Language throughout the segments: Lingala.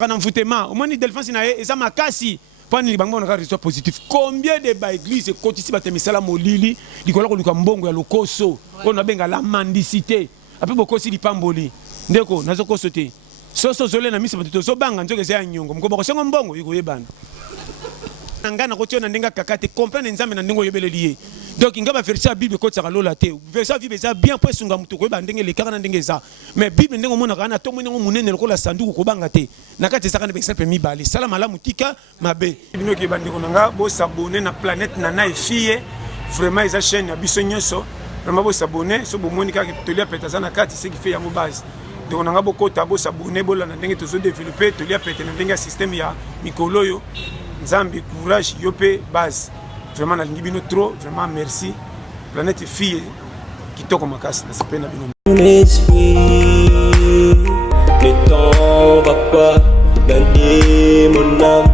Quand on fout au moins, Delphine, c'est ça ma casse. Pour les banques, on a un résultat positif. Combien de églises quand ici, tu as mis ça la molili, du coup, on a mbongo ya lokoso, on a bien la mendicité. Après, beaucoup aussi, les pamboli. Ndeko, nazo kosote. Soso zole na misa batito so banga nzoke za nyongo. Mko bako sengo mbongo yiko yebana. Ngana ko tiona ndenga kakate comprendre nzambe na ndengo yebele lié. Donc ngaba verser Bible ko tsaka lola te. Verser Bible ça bien pour sunga mutu ko ba ndenge le kaka na ndenge za. Mais Bible ndengo mona kana to mona munene lokola sanduku ko banga te. Nakati saka na exemple mibali. Salama la mutika mabe. Bino ki bandiko nanga bo s'abonner na planète nana et fille. Vraiment isa chaîne ya biso nyoso. Vraiment bo s'abonner so bo monika ki tolia peta na kati ce qui fait yango base. Donc on a beaucoup de s'abonner bola na ndenge tozo développer tolia peta na ndenge système ya mikolo yo. Nzambi courage yopé base. Vraiment na lingi bino trop vraiment merci. Planète fille qui toko makasi na sepena bino. Le temps va pas gagner mon âme.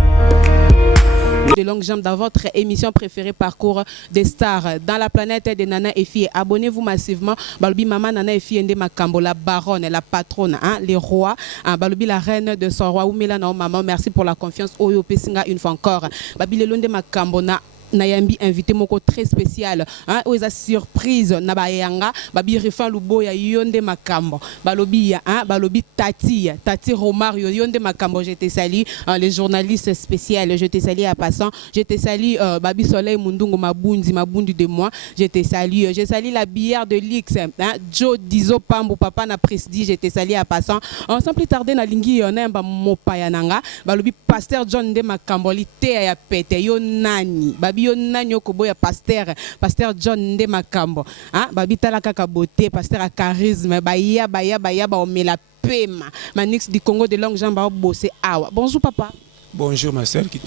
De longues jambes dans votre émission préférée Parcours des stars dans la planète des Nana et filles. Abonnez-vous massivement. Balobi Maman Nana et filles Ndé Makambo, la baronne, la patronne, hein, les rois. Balobi la reine de son roi. Oumela na maman, merci pour la confiance. Oyo Pesinga une fois encore. Babi le Ndé Makambo na. Nayambi invité moko très spécial hein oza surprise na bayanga babi refa lubo ya yonde makambo balobi ya hein balobi tati Romario yonde makambo je te salue les journalistes spéciaux je te salue à passant je te salue babi Soleil Mundungu mabundi de moi je te salue je salue la bière de Lix hein Joe Dizo Pambo papa na prestige je te salue à passant sans plus tarder na lingi yonamba mopaya nanga balobi pasteur John de makambo li te ya pete yo nani Yo nanyo koboya pasteur John Ndé Makambo hein babi tala kaka beauté pasteur a charisme baya ba omela pema manix du Congo de longue jambe bosser awa. Bonjour papa. Bonjour ma sœur qui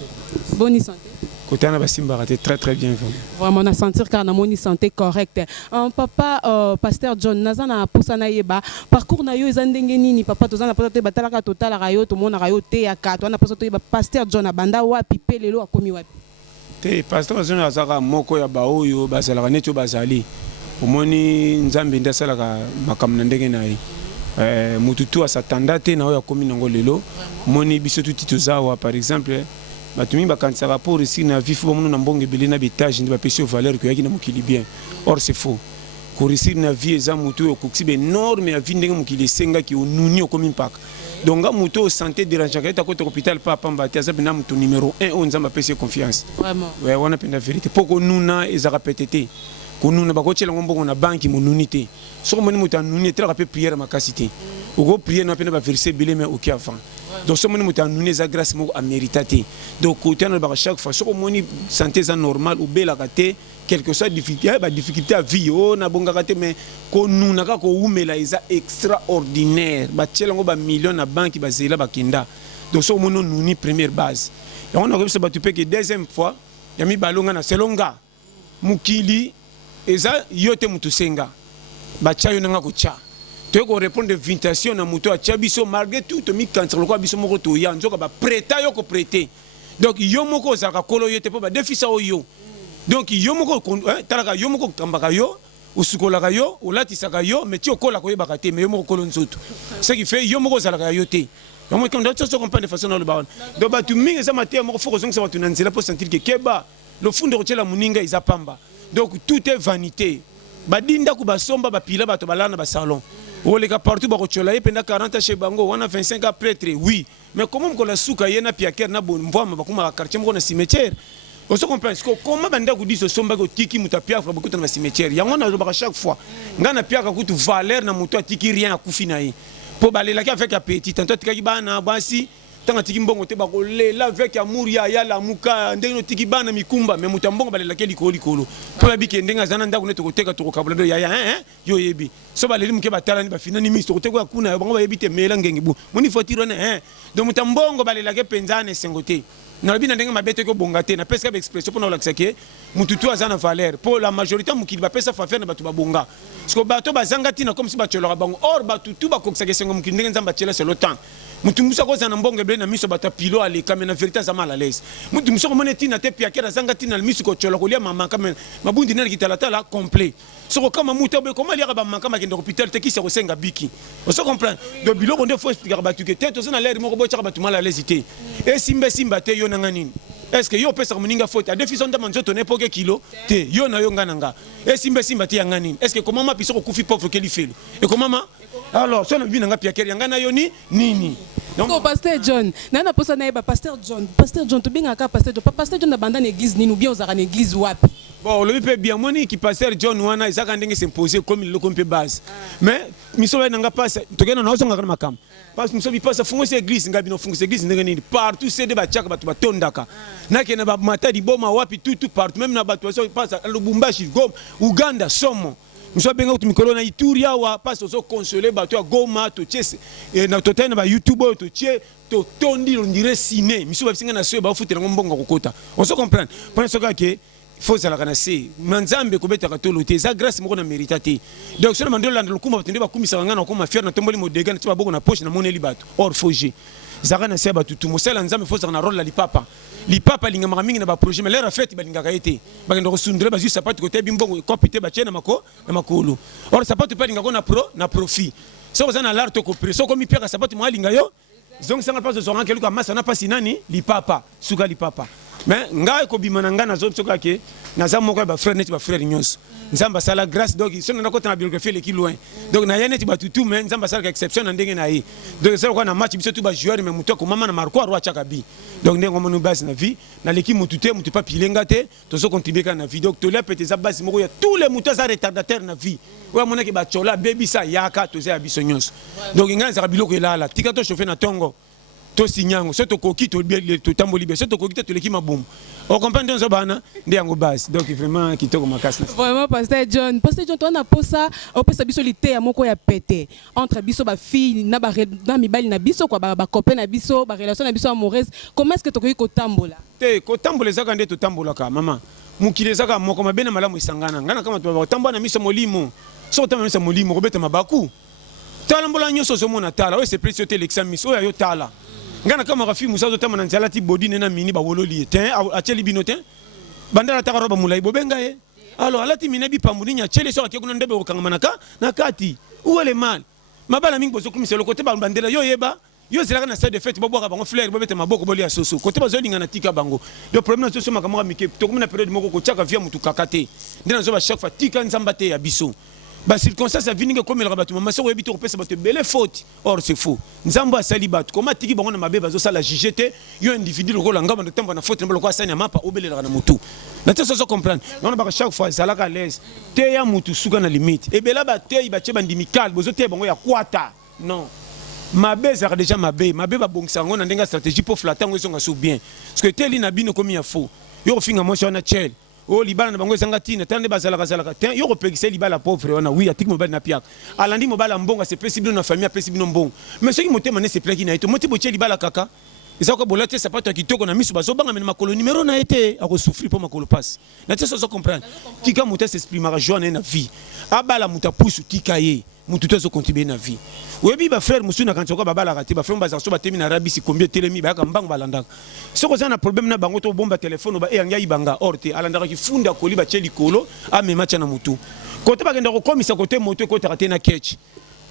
bonne santé. Côté na basimba raté très bien vraiment on a sentir car na moni santé correcte papa pasteur John nazana posana yeba parcours na yo ezandenge nini papa tozana posa te batala ka total rayo to mona rayo te ya ka to na posa to yeba pasteur John abanda wapi pelelo akomi wapi te pasteur John azaka moko ya baoyo bazalaka neti bazali omoni nzambe ndasalaka makamna ndenge na ye mututu asatanda te na oyo akomi nango lelo moni biso tuti tozawa par exemple batumi bakanisa rapport ici na vif bomono na mbonge belé na betage ndi bapesi valeur ko yaki na mokili bien or c'est faux ko réussir na vie eza mutu okokisi be énorme ya vie ndenge mokili senga ki onuni okomi mpaka donc ga mutu santé dérangeant ka ko hôpital pa pamba te azabe na mutu numéro 1 on nzamba pesi confiance vraiment ouais on a penda vérité poko nuna ezaka petete ko nuna bako tshela ngombo na banki monuni te so moni mutu nuni tra pe prière makasi te oko prière na penda ba verser belé mais ok avant donc ce moment où nous avons grâce à mériter donc côté à chaque fois ce moni santé ça normal ou belle raté quelque soit difficulté à vie on a bon raté mais qu'on nous n'a pas qu'on met là extraordinaire bah tiens on va million à banque bah c'est là bah kinda donc ce moment nous ni première base et on a réussi à battre que deuxième fois y a mis balonga na selonga mukili et ça yote mutusenga bah tiens on a kocha tu peux répondre d'invitation à muto à Tchabiso malgré tout mi cancer le quoi biso moko to ya nzoka ba prêta yo ko prêter donc yo moko zaka kolo yo te pa défi ça yo donc yo moko talaka yo moko kambaka yo usukola ka yo olatisaka yo mais ti okola ko yebaka te mais yo moko kolo nzoto ce qui fait yo moko zalaka yo te donc moi quand tu comprends de façon dans le baron donc ba tu mingi ça maté moko faut que ça va tu nanzela pour sentir que keba le fond de rotela muninga izapamba donc tout est vanité badinda ku basomba bapila bato balana ba salon ou les gars partout barochola et pendant 40 ans chez bango on a 25 ans prêtre oui mais comment qu'on la souka yena piaker na bon voix ma bakuma quartier mo na cimetière on se comprend parce que comment banda ku diso somba ko tiki mutapia fra beaucoup na cimetière ya on a ba chaque fois ngana piaka ku tu valeur na muto tiki rien akufina yi po balela ki avec appétit tant tiki bana basi tanga tiki mbongo te bakolela avec amour ya la muka ndenge tiki bana mikumba mais mutambongo balela ke likolo po babike ndenga zana ndako neto koteka to kabula ya yo yebi so baleli muke batala ni bafina ni misto koteka kuna bango bayebi te mela ngenge bu moni fotiro ne donc mutambongo balela ke penzane sengote na lobi na ndenge mabete ko bongate na pesa expression pour na laksake mututu azana valeur pour la majorité mukili ba pesa fa faire na batu babonga parce que bato bazanga tina comme si bachelora bango or batu tu ba koksa ke sengo mukili ndenge nzamba chela c'est le temps mutu musa ko zana mbongo bele na miso bata pilo ale kamena vérité za mal à l'aise mutu musa ko mone tina te pia kera zanga tina miso ko cholo ko lia mama kamena mabundi na kitala tala complet soko kama muta be comment liaka ba manka makende hôpital te ki se ko senga biki on se comprend do biloko nde faut expliquer ba tu que tete zo na l'air moko bo chaka ba tu mal à l'aise te et simba te yo na ngani est-ce que yo pesa moninga faute a défison de manzo to n'importe kilo te yo na yo ngana et simba te ya ngani est-ce que comment ma piso ko kufi pauvre que li fait et comment ma alors so na bi nga pia kera ngana yo ni nini donc pasteur John nana posa na ba pasteur John to binga ka pasteur John na banda église ni ou bien aux arane église wapi bon le peut bien moni qui pasteur John wana izaka ndenge s'imposer comme le compte base mais miso na nga passe to kena na osonga kana makam parce que miso bi passe fungo église ngabi no fungo église ndenge ni partout c'est de ba chaka batu batondaka na kena ba matadi boma wapi tout partout même na batu so passe Lubumbashi Goma Uganda Somo miso benga utumikolo na Ituri awa passe so consoler batu ya Goma to chese na to tena ba YouTube to tie to tondi on dirait ciné miso ba singa na so ba futela ngombonga kokota on se comprend pour ce que faut ça la canasser manzambe ko beta katolo te za grâce moko na méritate donc sur mandelo la lokuma batende ba kumisa ngana ko ma fier na tomboli modega na tiba boko na poche na moneli bato or foje zaka na seba tutu mosela nzambe faut ça na rôle la lipapa linga mingi na ba projet mais leur fête balinga kaete ba ndo sundre ba juste sapatu côté bimbongo kopite ba chena na makolo or sapatu pa linga ko na profit so ko na l'art ko preso ko mi pia sapatu mo linga yo donc ça na pas de soran quelque ko massa na pas sinani lipapa suka lipapa mais ngai ko bimana ngana zo tsoka ke na za moko ba frère net ba frère nyos nzamba sala grâce donc so na ko tana biographie le ki loin donc na yenet ba tutu mais nzamba sala exception na ndenge na yi donc ça ko na match biso tu ba joueur mais muto ko mama na marco roi chaka bi donc ndenge mo base na vie na leki mutu pa pilenga te to so contribuer ka na vie donc to le pete za base moko ya tous les muto za retardateur na vie wa mona ke ba chola baby sa yaka to za biso nyos donc ngai za biloko elala tika to chauffer na tongo to sinyango so to koki to tamboli be so to koki to leki mabum on comprend dans bana ndiango base donc vraiment kitoko makasi vraiment pasteur John to na posa o pesa biso lité ya moko ya pété entre biso ba fille na ba mibali na biso kwa ba copain na biso ba relation na biso amoureuse comment est-ce que to koki ko tambola te ko tambola zaka nde to tambola ka mama mukile zaka moko mabena malamu isangana ngana kama to ba tambola na miso molimo so tambola miso molimo ko beta mabaku tala mbola nyoso so mona tala o c'est précieux te l'examen so ya yo tala ngana kama rafi musazo tama na nzala ti body na mini ba wololi ten acheli binoten bandala ta roba mulai bobenga e alors alati minabi pambuni nya chele so akekuna ndebe okangamanaka na kati uwele mal mabala mingi bozo kumisa le côté bandela yo yeba yo zela na salle de fête bobo ka bango fleur bobete maboko boli ya soso côté bazo linga na tika bango le problème na soso makamwa mike to kumina période moko ko chaka via mutu kakate ndina zo ba chaque fois tika nzamba te ya biso ba circonstance a vini comme le rabatou mama so yebito ko pesa bato belle faute or c'est faux nzambo asali bato comment tiki bango na mabe bazo sala jijete yo individu lo la ngamba ndomba na faute mbolo ko asani mapa obelela na mutu na te so comprendre non ba chaque fois sala ka l'aise te ya mutu suka na limite e bela ba te ba che bandimical bozo te bango ya kwata non mabe za déjà mabe ba bongisa ngo na ndenga stratégie pour flatter ngo zonga sou bien parce que te li na bino comme ya faux yo finga mo so na chel o libala na bango ezanga tina tande bazala te yo repegisa libala pauvre wana oui atiki mobali na piaka alandi mobala mbonga c'est possible na famille possible no mbongo mais ce qui motema ne se plaki na ito moti boche libala kaka ezako bolate sapato kitoko na misu bazo banga na makolo numéro na été a souffrir pour makolo passe na te so comprendre tika muta s'exprimera joie na vie abala muta pusu tika ye mutu to contribuer na vie webi ba frère musuna quand ko babala raté ba frère bazaso ba temina rabi si combien telemi ba ka mbang balanda soko za na problème na bango to bomba téléphone ba e yanga ibanga orte alanda ki funda koli ba cheli kolo a me matcha na mutu côté ba genda ko komisa côté moto ko traité na ketch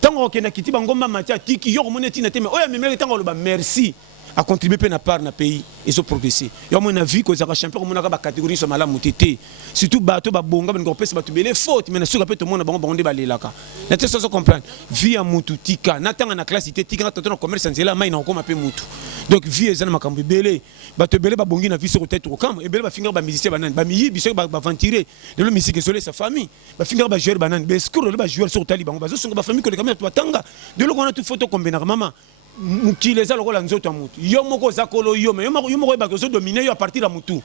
tango ke na kiti bango mama tia tiki yo moneti na teme oya memele tango lo ba merci a contribuer pe na part na pays et so progresser yo mona vie ko za champion mona ka ba catégorie so mala mutete surtout bato ba bonga ba ngopesa bato bele faute mais na suka pe to mona bango nde balelaka na te so comprendre vie ya mutu tika na tanga na classe tika na toto na commerce nzela mai na koma pe mutu donc vie ezana makambo bele bato bele ba bongi na vie sur tête okam e bele ba finga ba musicien banane ba miyi biso ba ventiler de le musique soleil sa famille ba finga ba joueur banane be skoro le ba joueur sur tali bango ba zo songa ba famille ko le kamera to tanga de lo kona tout photo combiner mama mukile za lokola nzoto mutu yo moko za kolo yo me yo moko ba ko zo dominer yo à partir de mutu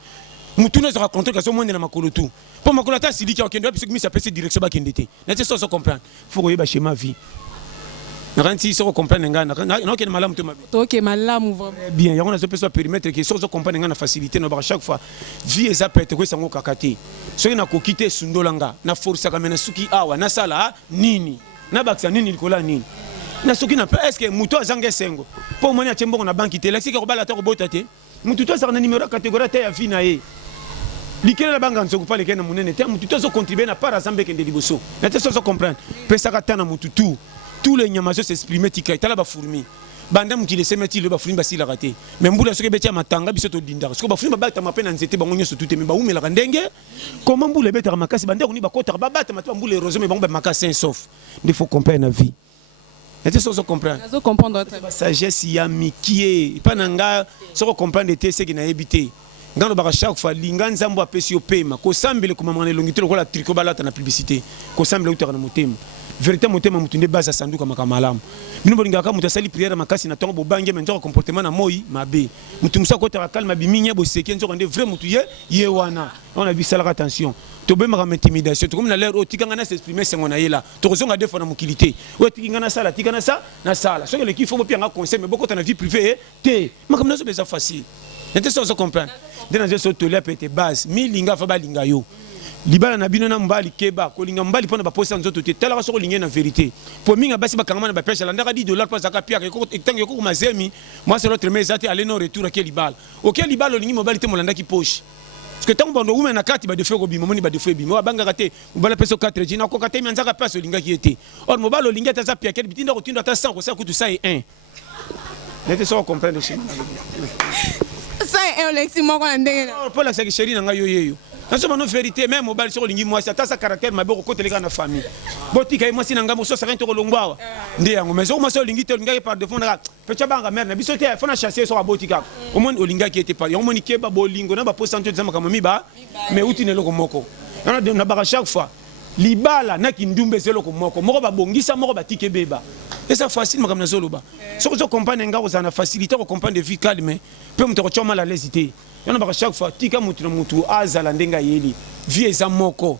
mutu ne se rencontre que so monde na makolo tout pour makolo ta siliki okendo parce que mi s'appelle direction ba kendete na te so comprendre faut ko yeba schéma vie na ranti so comprendre ngana na ke malamu to mabe to ke malamu vraiment bien ya on a so peut périmètre que so comprendre ngana facilité no ba chaque fois vie eza pete ko sango kakate so ina ko quitter sundolanga na force ka mena suki awa na sala nini na baksa nini likola nini na soki na est-ce que muto azanga sengo po moni a tembongo na banki te laxi ko bala ta ko bota te mutu to sa na numéro catégorie ta ya vie na ye likela la banga nzoko pa lekena munene te mutu to so contribuer na para zambe kende liboso na te so comprendre pesa ka tana mutu tous les nyamazo s'exprimer tika tala ba fourmi banda mutu le semeti le ba fourmi ba sila raté mais mbula soki betia matanga biso to dinda soki ba fourmi ba bata mapena nzete bango nyoso tout me ba umela ndenge comment mbula beta makasi banda ko ni ba kota ba bata matwa mbula rose mais bango ba makasi sauf il faut comprendre la vie. Est-ce que vous comprenez? Vous comprenez la sagesse ya mikie pas nanga so comprendre de ce qui na habité. Ngano ba chaque fois linga nzambo apesi opema ko sambele ko mamana longitelo ko la tricot balata na publicité ko sambele utaka na motema. Vérité motema mutunde base sanduka makamalam. Bino bolinga ka mutasali prière makasi na tongo bobange menzo comportement na moi mabe. Mutumsa ko ta calme biminya bo seki nzo rende vrai mutuye ye wana. On a vu ça attention. To be maka intimidation to comme na l'air otikanga na s'exprimer sengo na yela. To kozonga defo na mukilité. O tikanga na sala tikanga sa na sala. So que l'équipe faut bien conseil mais beaucoup na vie privée té. Maka mnazo beza facile. N'était ça se comprendre. Dans ce tolé peut base 1000 linga fa ba linga yo. Libala na bino na mbali keba ko linga mbali pona ba posa nzoto te tala so linga na vérité. Pour minga basi ba kangama na ba pêche la ndaka $10 pas aka pia ko tangi ko mazemi. Moi c'est l'autre mais zati aller no retour à libala. OK libala lingi mobali te molanda ki poche. Parce que tant que on na carte ba de feu ko bimo moni ba de feu bimo banga kate mbala peso 4 jina ko kate mianza ka passe linga ki était. Or mobali linga ta za pia ke bitinda ko tinda ta 100 ko sa ko tout ça est 1. N'était ça comprendre chez nous. Ça est un lexi mo ko ndenge. Pour la chérie na yo yeyo. Dans ce moment vérité même mobile sur lingi moi ça sa caractère maboko ko teleka na famille. Botika moi sinanga mo so sa rento ko longwa. Ndi yango mais mo so lingi te linga par défaut na pecha banga mère na biso te fa na chasser so botika. Au moins olinga qui était pas. Yo moni keba bolingo na ba posanto de zama kama miba mais uti ne loko moko. Na ba chaque fois libala na kindumbe zelo ko moko ba bongisa moko ba tike beba. Et ça facile makam na zolo ba. So ko comprendre nga ko za na facilité ko comprendre de vie calme. Peu mto ko choma la lésité. Yana ba chaque fois tika mutu na mutu azala ndenga yeli vie eza moko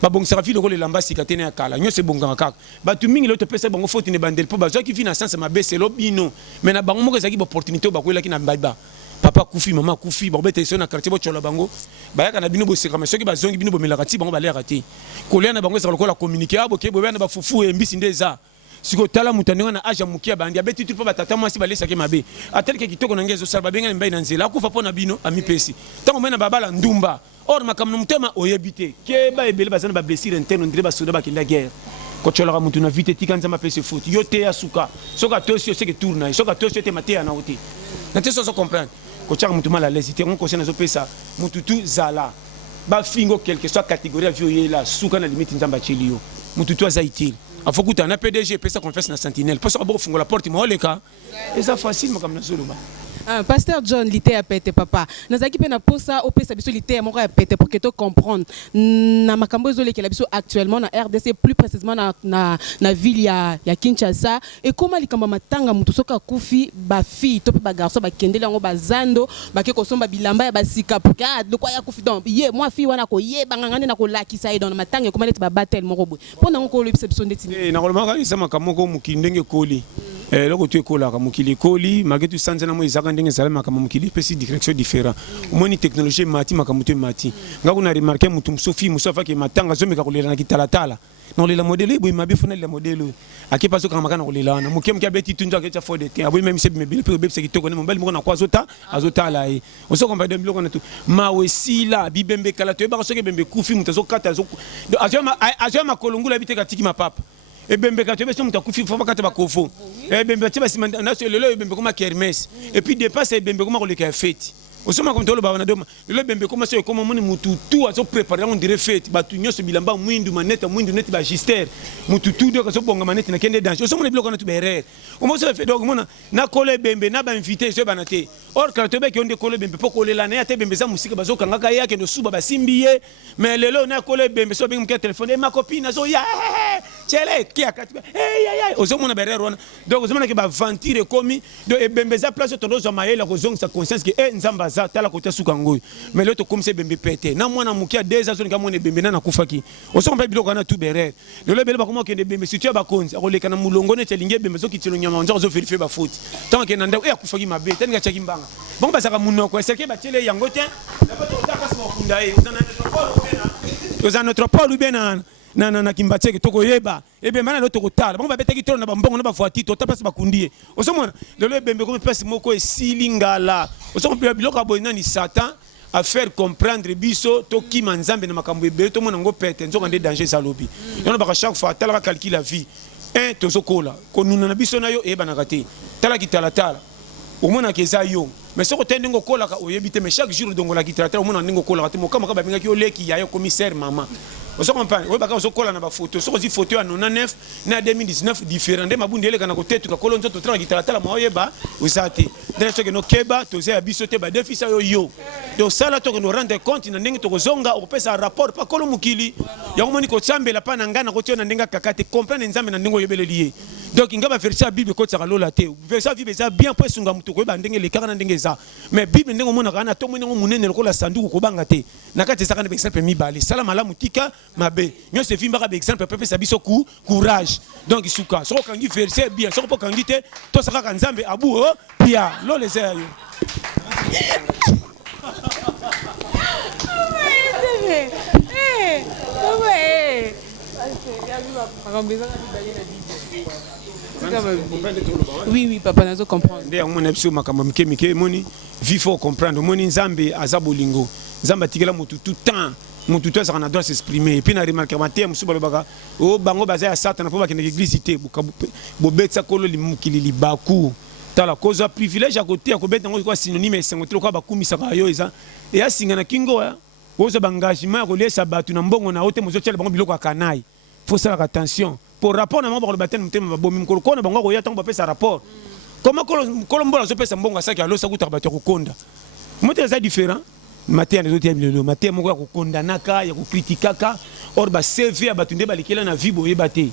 ba bongisa fi lokole lamba sikatene ya kala nyose bonga kaka ba tu mingi loto pesa bango faute ne bandel po ba zo ki finance ma bese lo bino mais na bango moko ezaki opportunité ba ko elaki na mbaiba papa kufi mama kufi ba bete so na quartier bo chola bango ba yaka na bino bo sekama soki ba zongi bino bo melakati bango ba lera te ko lena bango ezaka lokola communiquer abo ke bo bana ba fufu e mbisi ndeza siko tala mutandinga na aja mukia bandi abeti tu pa tata mwasi balesa ke mabe atelke kitoko na ngezo sala babenga mbai na nzela akufa pona bino amipesi tango mena babala ndumba or makamno mutema oyebite ke ba ebele bazana ba blessure interne ndire ba soda ba kinda guerre ko chola mutu na vite tikanza mapesi foot yo te asuka soka tosio seke tourna soka tosio te matea na oti na te so comprendre ko chaka mutu mala lésité on conseille na zo pesa mutu tu zala ba fingo quelque soit catégorie à vieux là suka na limite nzamba chelio mutu tu azaitile il faut que tu aies un PDG, puis ça confesse na sentinelle. Parce que si la porte, il cas. Et ça facile, comme na solo. Pasteur John, l'ité a pété papa. Nazaki pe na posa au pesa biso l'ité a pété pour que tu comprendre. Na makambo zole qui la biso actuellement na RDC plus précisément na ville ya Kinshasa et comment likamba matanga mutu soka kufi ba fille to pe ba garçon ba kendele ngo ba zando ba ke ko somba bilamba ya ba sika pour que de quoi ya kufi donc ye moi fille wana ko ye bangangane na ko lakisa dans matanga comment ba battle mo robo. Pona ngo le biso ndeti. Na ko maka isa makambo ko mukindenge koli. Loko tu ekola kamukili koli magetu sanza na mo izaka ndenge zala makambo mukili pesi direction différent omoni technologie mati makamutu mati ngaku na remarquer mutu msofi musofa ke matanga zomeka kolela na kitalatala non le modèle boy mabe fona le modèle akepa so kama kana kolela na mukem kia beti tunja ke cha fode te aboy même se mebile pe bebse kitoko ne mbali moko na kwa zota azota la e oso komba de biloko na tu mawesila bibembe kala to ba so ke bembe kufi mutazo kata zo azoma kolongula biteka tiki mapapa et bembe ka tebe so mutakufi fo bakata bakofo et bembe tebe simanda na so lelo bembe koma kermesse et puis dépasse bembe koma ko le ka fête osoma comme tolo ba na doma lelo bembe koma so koma moni mututu azo préparer on dirait fête batu nyoso bilamba mwindu maneta mwindu neti ba gister mututu de ka so bonga maneti na kende danger osoma le biloko na tu berere omo so fait donc mona na kole bembe na ba invité so banate or ka tebe ki onde kole bembe poko lela na ya te bembe za musika bazo kanga ka yake no suba basimbiye mais lelo na kole bembe so bengum ke téléphone ma copine azo ya chele qui a katba hey ozo mona berere wana donc ozo mona ke ba ventire komi do e bembe za place to dozo maela ko zonga sa conscience ke nzamba za tala ko ta suka ngoy mais le to comme se bembe pété na mwana mukia 2 ans zo ngamone bembe na kufaki ozo mpa biloko na tu berere le bembe ba komo ke bembe si tu ba konzi akoleka na mulongo ne telinge bembe zo kitelo nyama nzo zo vérifier ba faute tant que nanda e akufaki mabe tani ga chaki mbanga bon ba saka munoko eseke ba tele yango te la ba to ta kasi mo kunda e dans notre pôle ou bien na kimbateke toko yeba ebe mana lo toko tala bango babetaki tolo na bambongo na bafuati to tapasi bakundie osomona lelo ebembe ko pesi moko esilingala osomona biloko aboyina ni Satan à faire comprendre biso to ki manzambe na makambo ebele to mona ngo pete nzoka nde danger salobi yona baka chaque fois tala calcul la vie un tozokola ko nuna na biso na yo eba na kate tala kitala omona keza yo mais soko tendengo kola ka oyebite mais chaque jour dongola kitala omona ndingo kola ka te mokama ka babinga ki oleki ya yo commissaire mama oso comprendre oyo baka ozokola na ba photo soko zi photo ya 99 na 2019 différent de mabundi eleka na kote tuka kolonzo to tra kitala moyeba usati ndene soke no keba toze ya biso te ba defisa yo donc ça là to no rendre compte na ndenge to kozonga opesa rapport pa kolo mukili ya omoni ko tsambela pa na ngana ko tiona ndenga kakate comprendre nzambe na ndingo yebele lié donc ngaba verset la Bible ko tsaka lola te verset Bible ça bien pour sunga mutu ko ba ndenge le kaka na ndenge za mais Bible ndenge mona kana to mona munene ko la sanduku ko banga te na kati saka na exemple mi bali sala mala mutika mabe nyo se vimba ka exemple pepe sabiso ku courage donc isuka so kangi verset bien so ko kangi te to saka ka nzambe abu o pia lo les yo Oui, papa, nous comprendre. Ndé on a besoin makambo mike moni vifo comprendre moni nzambe azabolingo nzambe tikela mutu tout temps mutu to ça doit s'exprimer et puis na remarquer matin musu balobaka o bango baza ya Satan na po bakende église te bo betsa kolo limukili libaku tala cause privilège à côté ko beta ngo ko synonyme sengoto ko bakumisa ka yo eza et ya singa na kingo ya ozo bangagement ko lesa batu na mbongo na ote muzo tshela bango biloko akanai faut faire attention pour rapport na maboko le baptême mutema babomi mkolo kona bango ko ya tango bapesa rapport comment kolombola zo pesa mbongo asaki alo sakuta batu ko konda mote za différent matin les autres yamilelo matin moko ya ko kondanaka ya ko critiquaka or ba CV ya batu nde balikela na vie boye baté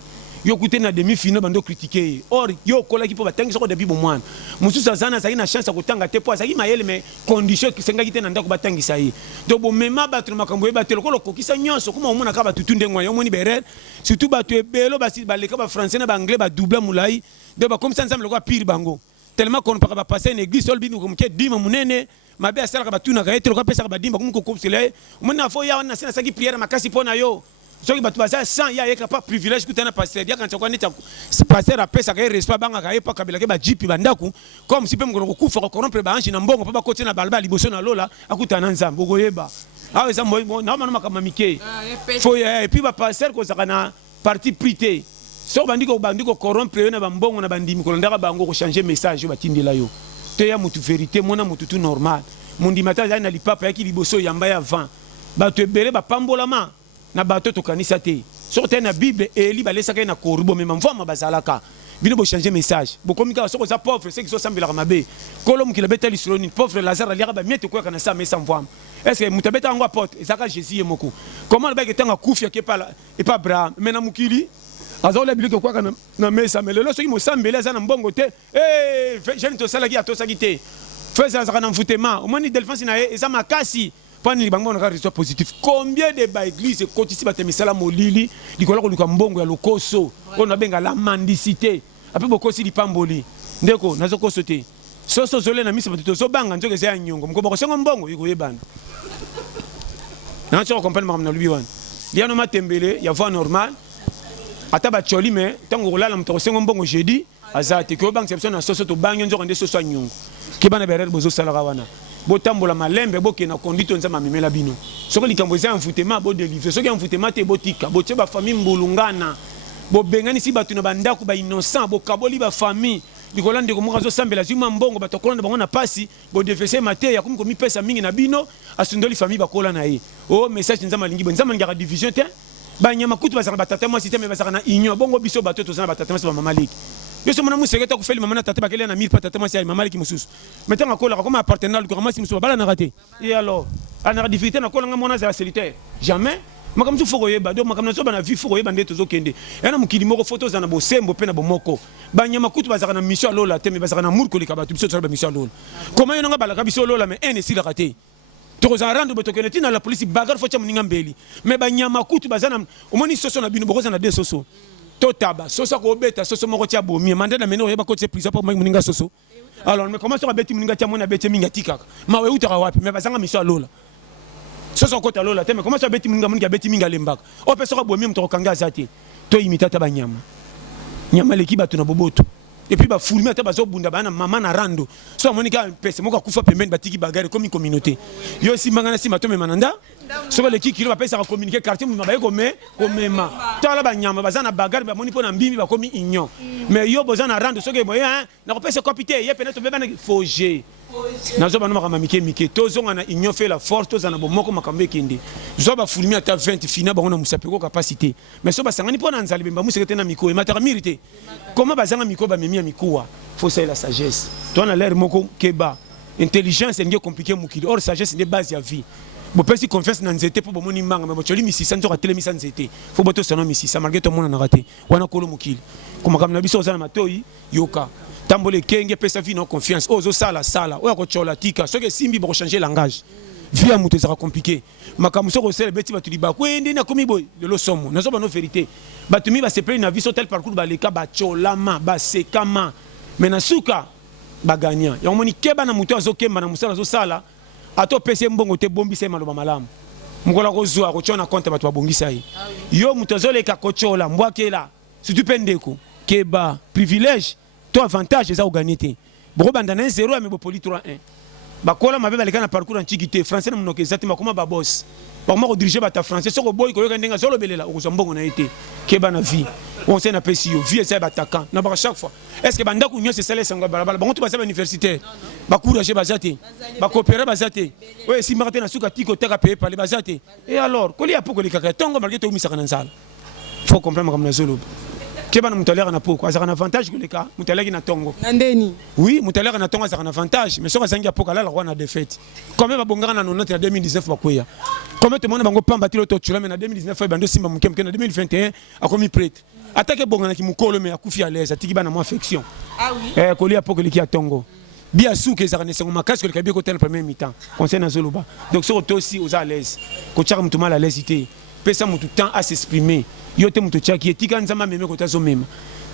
yo kute na demi final bando critiquer or yo kola ki po batangi soko depuis bon mwana mususa zana zaki na chance ko tanga te po zaki mayele mais condition ki senga kite na ndako batangi sai donc bo mema batu makambo ba telo ko kokisa nyonso kuma omona ka batu tunde ngwa yo moni berer surtout batu ebelo basi baleka ba français na ba anglais ba double mulai de ba comme ça ensemble ko pire bango tellement qu'on pas passer une église sol binu ko mke dima munene mabe asala ka batu na ka etelo ka pesa ka badimba ko ko kopsele omona fo ya na sena saki prière makasi pona yo soki batu baza sans ya yeka pas privilège kutana pasteur dia quand tu neta pasteur apesa ka respect banga ka epa kabila ke ba jipi bandaku comme si pe mko kufa ko corrompre ba anji na mbongo pa ba kote na balba liboso na lola akutana nzambo goyeba awe za mo na mama makamamike fo ya et puis ba pasteur ko zakana parti prité so bandiko corrompre na ba mbongo na bandimi ko ndaka bango ko changer message ba tindela yo te ya mutu vérité mona mutu tout normal mundi mata na lipapa yaki liboso yamba ya 20 ba te belé ba pambolama na bato to kanisa te sorte na Bible eli balesaka na korubo même mvoma bazalaka bino bo changer message bo komika soko za pauvre c'est qui so sambela mabe kolom ki la beta lisoloni pauvre Lazare liaka ba miete ko kana sa mesa mvoma est-ce que mutabeta ngo porte ezaka Jésus moko comment le ba ketanga kufia ke pala et pas Abraham mais na mukili azola biloko ko kana na mesa mais lelo soki mo sambela za na mbongo te jeune to sala ki atosaki te feza za kana mfutema au moins delphine na eza makasi pani bango na résultat positif combien de ba église kotisi batemisala molili likola ko luka mbongo ya lokoso on abenga la mendicité après bokosi lipamboli ndeko nazokoso te soso zole na misa batito so banga nzoke za nyongo mko boko sengo mbongo iko yebana na tso comprendre mamna lubi wan liano matembele ya voie normale ata ba choli mais tango kolala mto sengo mbongo jeudi azate ko banga seption na soso to banyo nzoka nde soso nyongo kibana berer bozo sala wana botambola malembe bokena kondito nzama mimela bino soko likambo za mfutema bo délivrer soki mfutema te botika boche ba famille mbulungana bo bengani si batu na bandako ba innocent bo kaboli ba famille likola ndeko moka zo sambela zuma mbongo batokola bango na pasi bo defese mate ya kumiko mi pesa mingi na bino asundoli famille bakola na ye oh message nzama lingi nzama ngaka division te ba nyama kutu bazaka batata mo système bazaka na union bongo biso bato to zana batata mo ba mama liki yeso mona museketa ko feli mama na tata bakele na 1000 patata mo mama liki mususu metanga kola comme partenaire ko ramasi mususu bala na raté et alors ana difficulté na kola ngamo na za solitaire jamais makamzu foko yeba do makamna so bana vie foko yeba ndeto zo kende yana mukili moko photos na bosembo pe na bomoko banyama kutu bazaka na mission lola te me bazaka na murko lika batu biso ba mission lola comment yonanga balaka biso lola mais ene si la raté to za rando botokene na la police bagar fo cha muninga mbeli mais banyama kutu bazana omoni soso na bino bokoza na de soso totaba soso ko beta soso moko tia bomi mandana meno yeba ko tse prison pour muninga soso alors mais comment ça va beti muninga tia mona beti minga tikaka mawe utaka wapi mais bazanga mission lola soso kota lola te mais comment ça beti minga munga beti minga lembaka o pe soka bomi mto kanga zati to imitata ba nyama nyama leki batu na boboto et puis ba fulmi ata bazo bunda bana mama na rando so monika pese moko kufa pembeni batiki bagare comme une communauté yo si mangana si mato me mananda so ba leki kilo ba pesa communiquer quartier mu mabaye ko mema tala ba nyama bazana bagare ba moni pona mbimi ba komi ignon mais yo bozana rando so ke boye na ko pesa capitaine ye peneto beba na foger nazo bana makama mike tozonga na ignon fait la force tozana bomoko makambe kindi zo ba fulmi ata 20 fina ba ona musapeko capacité mais so ba sangani pona nzali bemba musekete na miko e mataka mirite comment bazanga miko ba memi mikuwa faut ça la sagesse toi na l'air moko keba intelligence est compliqué mukili or sagesse n'est base ya vie bo pesi confiance na nzete po bomoni manga mais bo choli misisa nzo ka telemisa nzete faut boto sono misisa malgré tout mona na raté wana kolo mukili kuma kamna biso zana matoi yoka tambole kenge pesa vie non confiance ozo sala oya ko chola tika soke simbi bo changer langage vie a muto sera compliqué makamu soko sele beti batuli ba kwende na komi boy de lo somo nazo ba no vérité batumi ba se plaindre na vie so tel parcours ba leka ba cholama ba sekama mais na suka ba gagnant ya moni keba na muto azo kemba na musala zo sala ato pese mbongo te bombisa maloba malamu mukola ko zwa ko chona compte ba to bongisa yi yo muto zo leka ko chola mbwakela surtout pendeko keba privilège to avantage za organité boko bandana 0 mais bo poli 3-1 bakola mabe baleka na parcours antiquité français na mnoke exactement comment ba boss ba mo diriger ba ta français soko boy ko yoka ndenga solo belela o mbongo na été keba na vie on sait na pesio vie ça ba attaquant na ba chaque fois est-ce que banda ku nyose sala sanga balabala bango to ba sa universitaire ba courager bazate ba coopérer bazate ouais si martin na suka tiko taka payer par les bazate et alors ko li apoko li kaka tongo malgré to misaka na nzala faut comprendre comme na zolo keba na mutalera na poko azaka na avantage que le cas mutalera na tongo Nandeni oui mutalera na tongo azaka na avantage mais soka zangi apoka la la na défaite comme ba bongara na 90 na 2019 bakoya comme tout le monde bango pamba tilo to tshula mais na 2019 bando simba mukemke na 2021 akomi prêtre attaque bongana ki mukolo mais akufi à l'aise atiki bana mo affection ah oui ko li apoka li ki atongo bien souke ezaka ne sengo makasi ko le kabi ko tel premier mi-temps conseil na zoloba donc so to aussi aux à l'aise ko tshaka mutu mal à l'aise ité pesa mutu temps à s'exprimer yo te mutu tshaki etika nzama meme ko tazo mema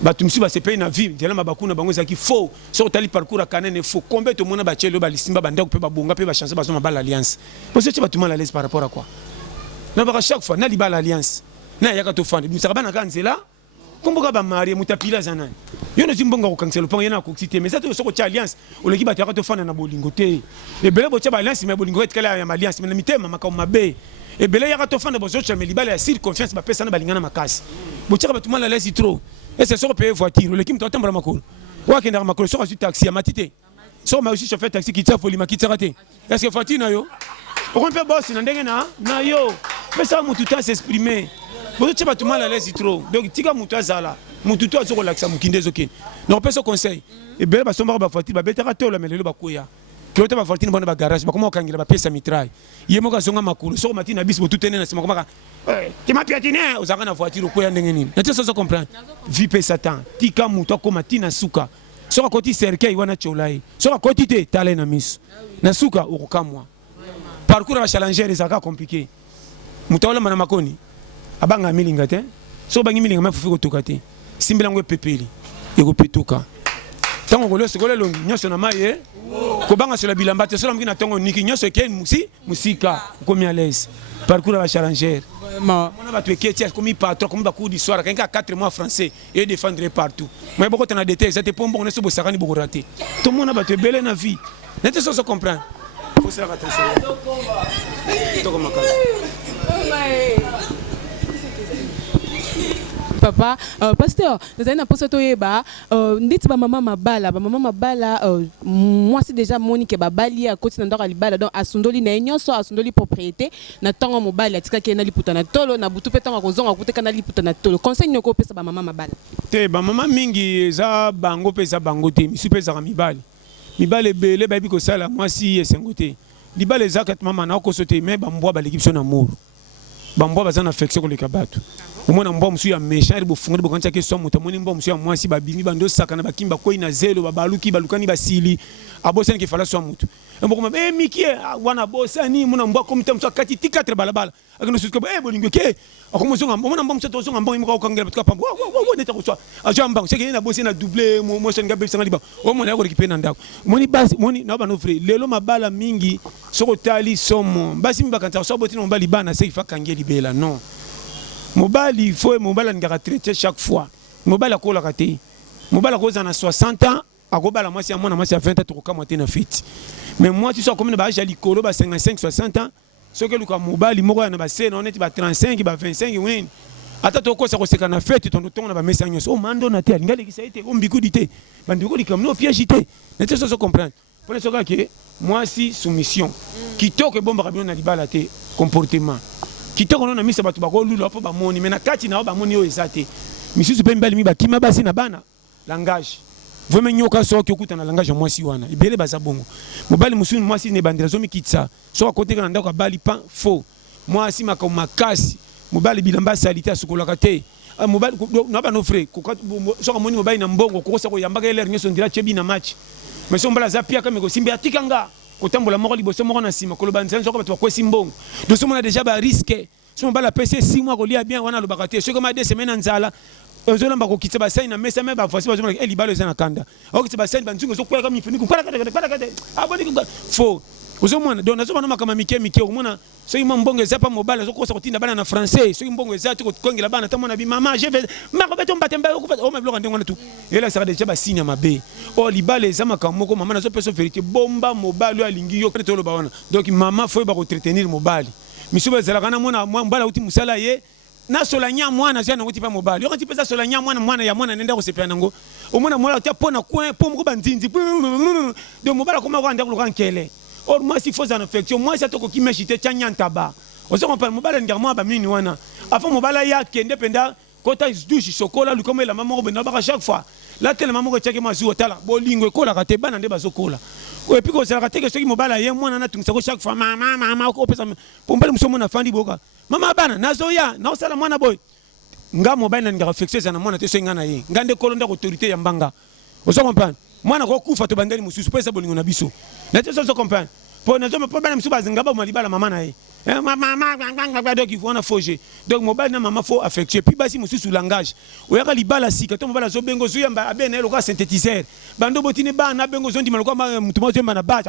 batu misi ba se paye na vie tela mabakuna bango zaki faux so tali parcours à kanene faux combien to mona ba tshelo ba lisimba banda ko pe ba bonga pe ba chance ba so mabala alliance parce que tu vas tout mal à l'aise par rapport à quoi na ba chaque fois na li ba l'alliance na yaka to fande misaka bana kanzela komboka ba marié mutapila zanani yo no zimbonga ko kanselo pon yana ko cité mais ça to so ko tcha alliance o leki ba to fande na bolingo te le bele bo tcha ba alliance mais bolingo etkala ya alliance mais na mitema makao mabe et belé yaka to fande bozo tcha mais libala ya sir confiance ba pesa na balingana makasi bo tcha ba tout mal à l'aise trop et c'est sur payer voiture le kim to tambala makolo wa kenda makolo so ka taxi ya matite so ma aussi chauffeur taxi qui t'a folie ma qui t'a raté est-ce que voiture na yo on peut boss na ndenge na yo mais ça mutu ta s'exprimer bozo tcha ba tout mal à l'aise trop donc tika mutu azala mutu to azo relaxa mukinde zokene non peut ce conseil et belé ba somba ba voiture ba betaka to la melelo ba koya pilote ba voiture bona ba garage ba comment okangela ba pièce mitraille yemo ka zonga makolo so matina bis bo tutene na sima komaka tu m'as piétiné aux arènes à voiture ko ya ndenge nini na tso so comprendre vie pe satan tika mutu ko matina suka so ka koti cercueil wana cholai so ka koti te tale na miso na suka okokamwa parcours ba challenger ezaka compliqué mutaola mana makoni abanga milinga te so bangi milinga mafufi ko tokate simbela ngwe pepeli eko petuka tango ko leso ko le longi nyoso na maye ko banga sur la bilamba te so la mkina tango niki nyoso ken musika ko mi à l'aise parcours ba challenger vraiment on va te ketia comme patron comme ba cours d'histoire quand 4 mois français et défendre partout mais beaucoup t'en a détails ça te pombo on est sur bosakani beaucoup raté tout le monde va te belé na vie n'était ça se comprendre faut faire attention to comme papa pasteur nous avons posé to yeba nditi ba maman mabala moi c'est déjà monique ba bali à côté ndora libala donc asundoli na nyonso asundoli propriété na tango mobali atika ke na liputa na tolo na butu petanga kozonga kuteka na liputa na tolo conseil nyoko pesa ba maman mabala te ba maman mingi za bango pesa bango te misu pesa mibali belé ba bi ko sala moi si esengote libala zakat mama na ko sote mais ba mbwa ba l'équipe son amour ba mbwa ba za na affection ko le kabatu omona mbwa musu ya méchant ri bofunga ri bokancha ke so muta moni mbwa musu ya mwasi babimi bando sakana bakimba koina zelo babaluki balukani basili abosani ke fala so mutu mboko ma mikie wana bosani mona mbwa komita musu kati tikatre balabala akino susko bolingo ke akomosonga mona mbwa musu tosonga mbwa imaka okangela batka pambo wo neta kuswa ajo mbwa seke na bosi na double mo so nga besanga liba omona yako rikipena ndako moni basi moni na bano frère lelo mabala mingi soko tali somo basi mbakanta so botino mbali bana seki fakangeli bela non mobali il faut mobali ngaka traiter chaque fois mobali akola kate mobali akoza na 60 ans akobala mwasi ya mwana mwasi ya 20 ans tokokamwa te na fiti mais moi tu sois comme na ba jali kolo ba 55 60 ans ce que luka mobali moko na ba sena on est ba 35 ba 25 win ata tokosa koseka na fete tonto na ba mesa nyos o mando na te ngali kisa ite o mbikudi te bandiko likam no piège te na te so comprendre pour ce que moi si soumission kitoko bomba kabino na libala te comportement kitoko na misa batu bakolula po bamoni mena kati na bamoni o ezate misusu pe mbali mi bakima basi na bana langage vraiment nyoka so ki okuta na langage mwasi wana ibele baza bongo mobali musu mwasi ne bandira zo mikitsa so akote kana ndako bali pan faux mwasi makasi mobali bilamba salite asukola kate mobali na ba no frère so kamoni mobali na mbongo kokosa ko yambaka ele nyeso ndira chebi na match mais so mbala za pia kama ko simbi atikanga kotambola moko liboso moko na sima koloba nzela soko bato kwesi mbongo do so mona déjà ba risque so mbala PC 6 mois kolia bien wana lobaka te so comme 2 semaines nzala ozona mbako kitsa ba sai na mesa me ba voici ba zona eli balo zana kanda o kitsa ba sai ba nzungo so kwela kama ifuni kupala kata aboni fo ozo mona do nazo bana kama mike omona so ima mbongo za pa mobile so kosa kotinda bana na français so mbongo za to kongela bana tamona bi mama je vais mako beto mbatemba ko o me bloka ndengona tu ela sara déjà ba sinya mabe o libale za makamoko mama nazo peso vérité bomba mobile alingi yo to lo bawana donc mama faut ba ko entretenir mobile misuba zala kana mona mbala uti musala ye na solanya mwana zana ngoti pa mobile yo pesa solanya mwana ya mwana nenda ko sepia nango omona mola uti pona coin po mko banzinzi de mobile koma ko anda ko kankele or moi si faut en affection moi ça to ko kimeshite chanyantaba ozo ko pa mobile ngar moi ba mini wana afo mobile ya kende penda kota douche sokola lukoma la maman ko bena ba chaque fois la tele maman ko cheke mazu otala bolingo ekola ka te bana nde bazokola o epi ko sala ka te ke soki mobile ye mwana na tungisa ko chaque fois mama ko pesa pombele musomo na fandi boka mama bana nazoya na osala mwana boy nga mobile na ngara fixer na mwana te so ngana ye ngande kolonda autorité ya mbanga ozo comprendre mwana ko kufa to bandeli mususu pesa bolingo na biso na te so comprendre po na zo me problème mususu bazinga ba malibala mama na ye mama donc il faut na foger donc mobile na mama faut affectuer puis basi mususu langage oyaka libala sika to mobile zo bengo zo yamba abene lo ka synthétiseur bando botini ba na bengo zo ndima lo ka mutuma zo yamba na ba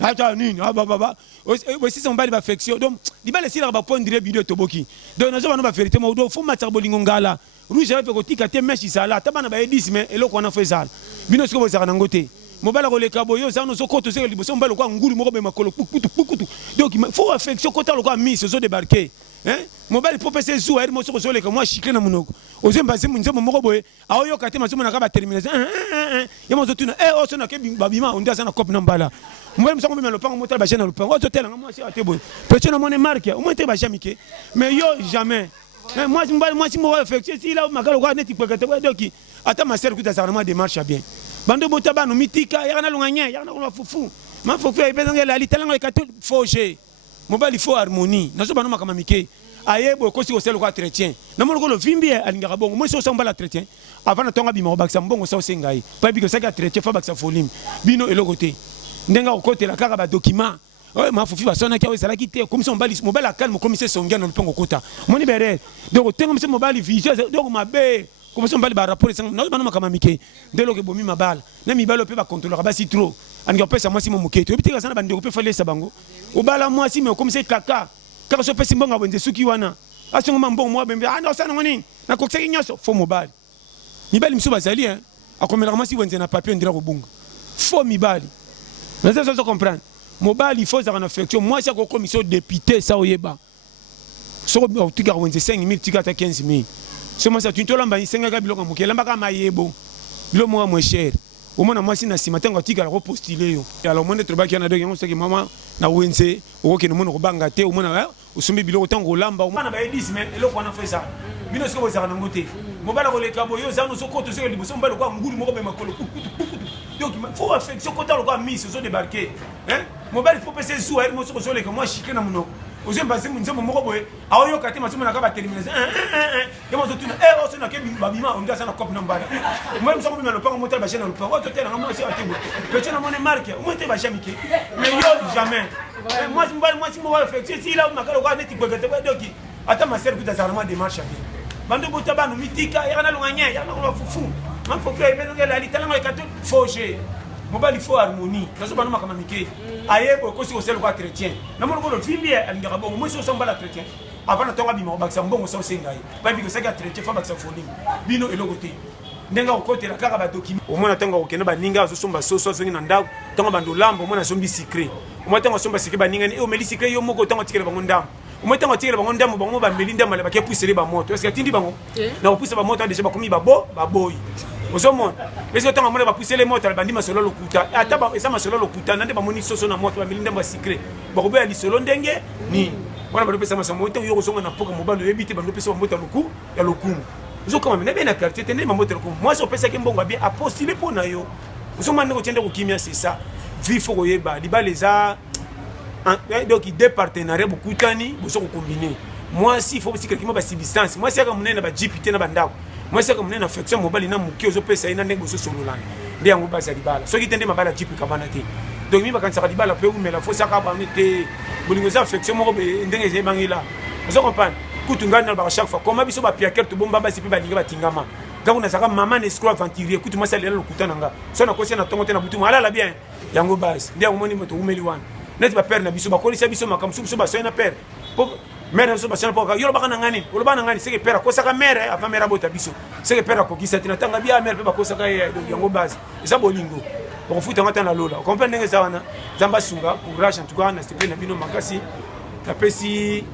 ata nini baba aussi son mobile ba affection donc libala sila ba point dire vidéo toboki donc na zo bana ba vérité mo do faut matcha bolingo ngala rouge avec kotika te meshi sala tabana ba 10 mais eloko na faisal bino siko bozaka na ngote mobile ko leka boyo za no sokoto se liboso mobile ko ngulu moko be makolo pukutu donc il faut affection kota lo ko miss zo débarquer hein mobile pour passer zou er mo soko zo leka moi chicler na munoko ozemba ze munze moko boye ayo kate masomo na ka ba termination yamo zo tuna o so na ke babima on ndasa na cop na mbala moi me soko me lo pango motala ba jena lo pango zo tela moi si ate boye peut-être na mone marque au moins te ba jamike mais yo jamais moi si mo affection si là makalo ko neti pekete donc ata ma sœur kuta sarama démarche bien bando botaba no mitika yana lunganya yana ko fufu ma fufu e bezanga la litalango e kato foger mobile il faut harmonie nazo bano makama mike ayebo ko si ko selo ko entretien na mo ko lo vimbi alinga bongo mo so samba la entretien avant na tonga bima baksa mbongo so sengai pa bi ko saka entretien fa baksa folim bino elokote ndenga ko kotela kaka ba document oh ma fufu ba sona kia wesala kite comme si mobile akal mo commissaire songia no lupongo kota moni bere donc tengo mse mobile visio donc mabe comme ça on va les rapports ça non pas comme mike dès que bomi mabal na mibalo pe ba contrôler ba si trop an pesa moi si mo muketo ebiti ka sana ba ndeko pe fale sa bango obala moi si mais comme c'est kaka ka so pesi mbonga wenze suki wana asongo mambo moi bembe ah non ça non nini na kokiseki nyoso fo mobile mibali msu bazali hein akomela moi si wenze na papier ndira ko bunga fo mibali mais ça se comprendre mobile il faut ça en affection moi c'est ko commission député ça oyeba so ko tika wenze 5000 tika ta 15000 c'est moi ça tu tolamba isenga ka biloko mukela mbaka mayebo bilo mo moins cher au moins moi si na sima tango tika la repostuler yo alors moi netre baki na donc on sait que maman na wenze o ke no mo ko banga te au moins usumbi biloko tango lamba au moins na ba 10 mais eloko na fait ça bino siko bozaka na ngote mobala ko leka boyo za no sokoto se liboso mbalo ko ngulu moko be makolo donc il faut affection kota lo ko miss so débarquer hein mobile faut passer sous elle mo soko so leka moi chiquer na muno Ozo mbasi munzemo moko boye. Aoyo kati masomo na kaba termination. Kama zo tuna oso na ke babima on ngasa na cop na mbala. Moi msako bima lopango motel ba chaîne na lopango. Oto tena ngamo si atibo. Petit na mone marque. Moi te ba chamike. Mais yo jamais. Moi si moi fait si là makalo kwa neti bogete ba doki. Ata ma sœur kuta zarama démarche bien. Bando botaba no mitika yana lunganya yana lo fufu. Man faut que ben la litala ngale kato foger. Mobali faut harmonie. Nazo banu makama mike. Ayebo ko si ko sel ko chrétien. Na mo ko vimbi alingaka bongo mo so sombala chrétien. Avant tonga bima bakisa mbongo so sengai. Ba bi ko saka chrétien fa bakisa foni. Bino elogote. Ndenga ko kotela kaka ba document. O mona tonga ko kena ba ninga so somba so zingi na ndako. Tonga bando lambo mona sombi secret. O mona tonga somba secret ba ninga ni o meli secret yo moko tonga tikela bango ndam. O mona tonga tikela bango ndam bango ba meli ndam ba ke pousser ba moto. Est-ce que tindi bango? Na pousser ba moto déjà ba komi ba boy. Osomon parce que tant ba pousser les motos bandi masolo lokuta ata ba esa masolo lokuta nande ba moni soso na moto ba milinda ba secret ba ko be ali solo ndenge ni wana ba pesa masamo moto yo kosonga na poka mobalo yebite ba pesa moto loku ya lokumu zo kama na bien na quartier tene ma moto lokumu moi so pesa ke mbongo bien a postuler pour na yo osoma ndeko tiende ko kimia c'est ça vifo ko yeba liba les a donc deux partenariats beaucoup tani boso ko combiner moi si il faut aussi quelqu'un ba substance moi si aka munena ba jipite na bandako moi c'est comme une affection mobile na muki ozo pesa ina ndenge boso sololana ndi yango basa libala soki tende mabala jipi kabana te donc mi bakanisa libala pe ou mais la fosa ka ba te bolingo za affection moko be ndenge ze bangila ozo comprendre kutunga na ba chaque fois comme biso ba piaker to bomba ba sipi ba linga ba tingama kango na saka maman escroc aventurier kutu masa lelo kutana nga so na kosi na tongo te na butu mala la bien yango basa ndi yango moni moto umeli wana net ba père na biso ba kolisa biso makamsu biso ba so na père mère so basana poka yolo baka ngani olo bana ngani seke pera ko saka mère avant mère abota biso seke pera ko kisa tina tanga bia mère pe ba ko saka yango base eza bolingo ko futa ngata na lola comprendre ngeza wana zamba sunga courage en tout cas na step na bino makasi la pesi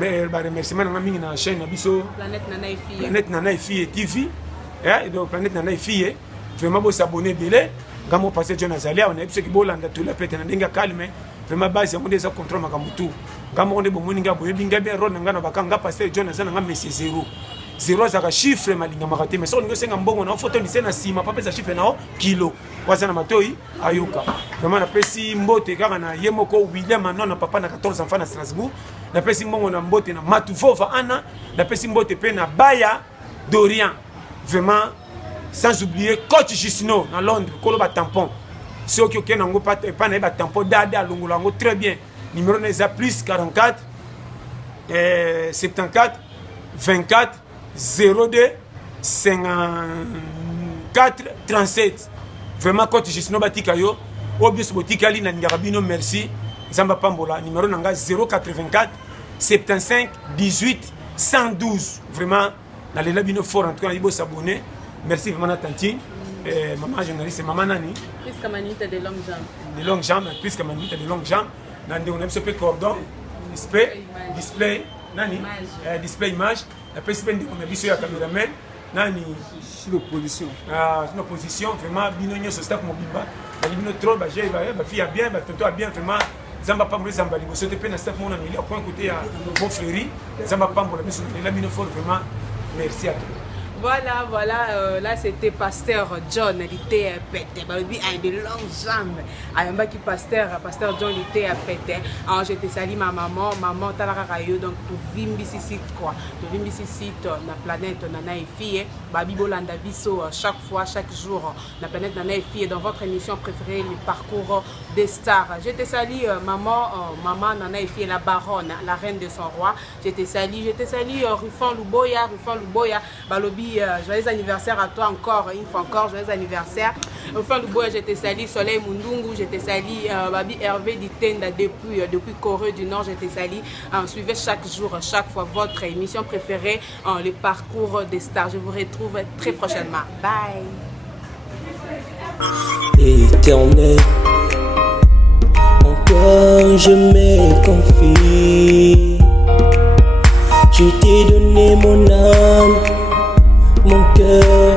mais ba remerciement na mingi na chaîne na biso Planète Nana Fille TV donc Planète Nana Fille vraiment bo s'abonner belé ngamo passer John Azalia on a biso ki bolanda tout la plate na denga calme vraiment base yango des contrôle makambutu kama on est bon moninga boye binga bien rôle ngana bakanga passer John Azana nga messi 0 zaka chiffre malinga makate mais so ngo senga mbongo na photo ni sena sima papa za chiffre nao kilo wazana matoi ayuka vraiment na pesi mbote kaka na yemoko William na papa na 14 enfants na Strasbourg na pesi mbongo na mbote na Matuvova ana na pesi mbote pe na Baya Dorian vraiment sans oublier coach Gisno na Londres koloba tampon ceux qui ont nango pas na ba tampon dada longola ngo très bien numéro n'est plus 44 74 24 02 54 37 vraiment quand je suis no batika yo obis botika li na ngabino merci zamba pambola numéro nanga 084 75 18 112 vraiment na le labino fort en tout cas ibo s'abonner merci vraiment na tantine maman journaliste maman nani plus que manita de longues jambes plus que manita de longues jambes nande on aime ce peu cordon display nani display image la personne on a biso ya cameraman nani sur l'opposition sur l'opposition vraiment binonyo ce staff mobimba bino trop ba j'ai ba fille bien ba tonto bien vraiment zamba pambo zamba libo sote pe na staff mona mili à point côté à bon fleuri zamba pambo la biso la bino fort vraiment merci à toi. Voilà, là c'était pasteur John, il était pété, il a de longues jambes. Ayamba qui pasteur John, il était pété. Alors j'étais sali ma maman Talarakayo, donc tout vimbi site quoi. Tout vimbi site na planète Nana et Fille, Babi Bolanda Bisso chaque fois, chaque jour, la planète Nana et Fille dans votre émission préférée, le parcours des stars. J'étais sali maman Nana et Fille, la baronne, la reine de son roi. J'étais sali Rufan Luboya, Balobi. Joyeux anniversaire à toi encore, une fois encore, joyeux anniversaire. Au fin du bois, j'étais sali Soleil Mundungu, j'étais sali Babi Hervé Ditenda depuis Corée du Nord, j'étais sali. Suivez chaque jour, chaque fois votre émission préférée, le parcours des stars. Je vous retrouve très prochainement. Bye. Éternel, encore je me confie. Je t'ai donné mon âme, mon cœur,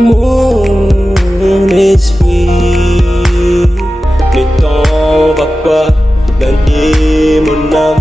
mon esprit. Le temps va pas gagner mon âme.